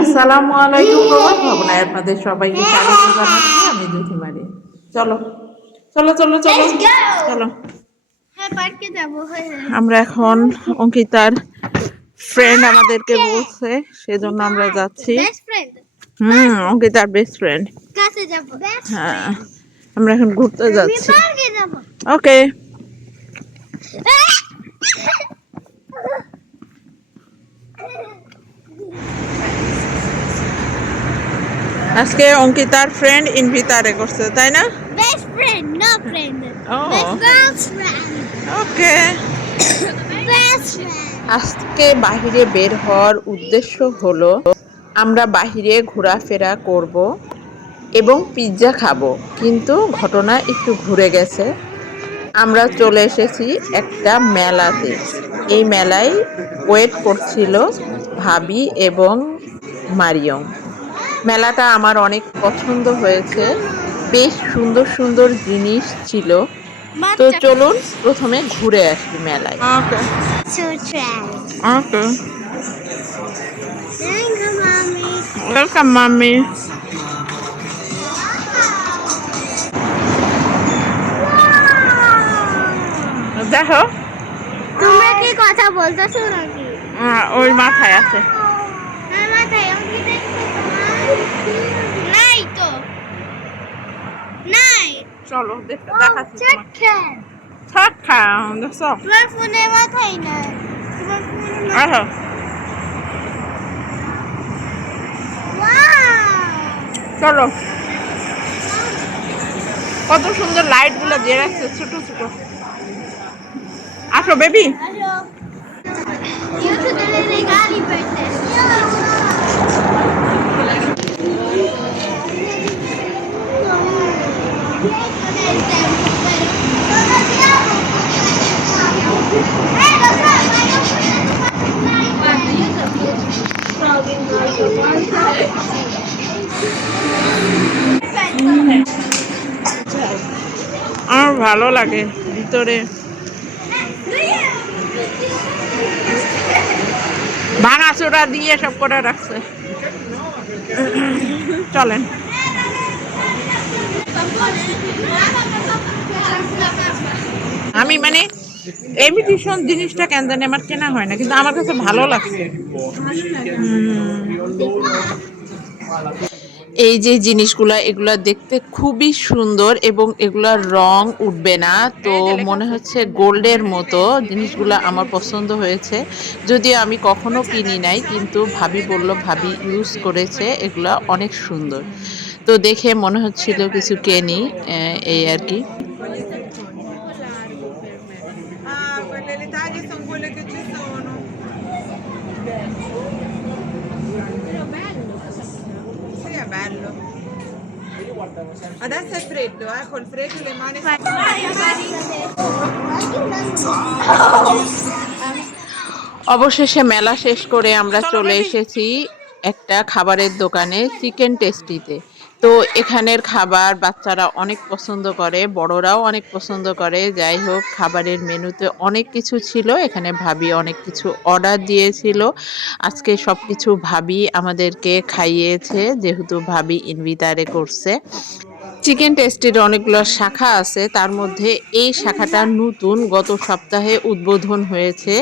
আসসালামু আলাইকুম প্রবাস ভবনায় আপনাদের সবাইকে স্বাগত জানাচ্ছি। আমি জুথিমারি। চলো চলো চলো চলো। চলো। হ্যাঁ হ্যাঁ হ্যাঁ। আমরা এখন অঙ্কিতার ফ্রেন্ড আমাদেরকে বলছে সেজন্য আমরা যাচ্ছি। হুম অঙ্কিতার বেস্ট ফ্রেন্ড হ্যাঁ আমরা এখন ঘুরতে যাচ্ছি। ওকে আজকে অঙ্কিতার ফ্রেন্ড ইনভিতারে করছে তাই না? Best friend no friend. Best friend okay. Best friend আজকে বাহিরে বের হওয়ার উদ্দেশ্য হলো আমরা বাহিরে ঘোরাফেরা করব এবং পিৎজা খাব। কিন্তু ঘটনা একটু ঘুরে গেছে। আমরা চলে এসেছি একটা মেলাতে। এই মেলায় ওয়েট করছিল ভাবি এবং মারিয়ম। মেলাটা আমার অনেক পছন্দ হয়েছে। বেশ সুন্দর সুন্দর জিনিস ছিল। তো চলুন প্রথমে ঘুরে আসি মেলায়। ওয়েলকাম মাম্মি দেখো তোমরা কি কথা বলতেছো নাকি? আহ, ওই মাথায় আছে। না দেখতে নাই তো নাই। চলো দেখতে দেখাচ্ছি থাক খাও দেখছ? তোমার ফোনে মাথায় নাই। তোমার ফোনে আসো চলো। কত সুন্দর লাইটগুলো দিয়ে রাখছে ছোট ছোট। আসো বেবি. আমার ভালো লাগে ভিতরে ভাঙাচোরা দিয়ে সব করে রাখছে। চলেন। আমি মানে এমিটেশন জিনিসটা কেন জানি আমার কেনা হয় না, কিন্তু আমার কাছে ভালো লাগছে। এই যে জিনিসগুলা এগুলা দেখতে খুবই সুন্দর এবং এগুলার রং উঠবে না। তো মনে হচ্ছে গোল্ডের মতো জিনিসগুলা আমার পছন্দ হয়েছে। যদিও আমি কখনো কিনি নাই কিন্তু ভাবি বলল ভাবি ইউজ করেছে এগুলা অনেক সুন্দর। তো দেখে মনে হচ্ছিল কিছু কেনি এই আর কি। Quelle le taglie sono quelle che ci sono. Sì, è bello. Adesso è freddo, eh, col freddo le mani অবশেষে মেলা শেষ করে আমরা চলে এসেছি একটা খাবারের দোকানে চিকেন টেস্টিতে তো এখানের খাবার বাচ্চারা অনেক পছন্দ করে, বড়রাও অনেক পছন্দ করে। যাই হোক, খাবারের মেনুতে অনেক কিছু ছিল, এখানে ভাবি অনেক কিছু অর্ডার দিয়েছিল। আজকে সব কিছু ভাবি আমাদেরকে খাইয়েছে, যেহেতু ভাবি ইনভিতারে করছে। চিকেন টেস্টির অনেকগুলো শাখা আছে, তার মধ্যে এই শাখাটা নতুন, গত সপ্তাহে উদ্বোধন হয়েছে।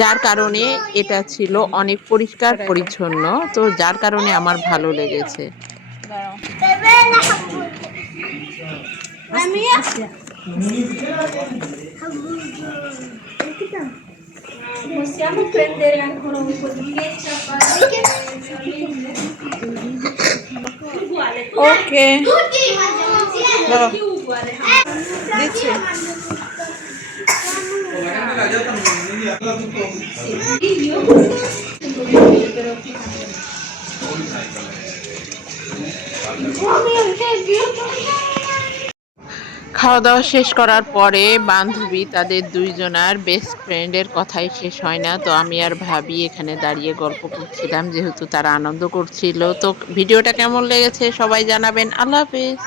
যার কারণে এটা ছিল অনেক পরিষ্কার, পরিচ্ছন্ন। তো যার কারণে আমার ভালো লেগেছে। La mia? Possiamo prendere ancora un po' di ketchup? Uguale, ওকে Tutti mangiamo insieme. più uguale. দিচ্ছি খাওয়া দাওয়া শেষ করার পরে বান্ধবী তাদের দুইজনার বেস্ট ফ্রেন্ডের কথাই শেষ হয় না। তো আমি আর ভাবি এখানে দাঁড়িয়ে গল্প করছিলাম, যেহেতু তারা আনন্দ করছিল। তো ভিডিওটা কেমন লেগেছে সবাই জানাবেন। আল্লাহ হাফেজ।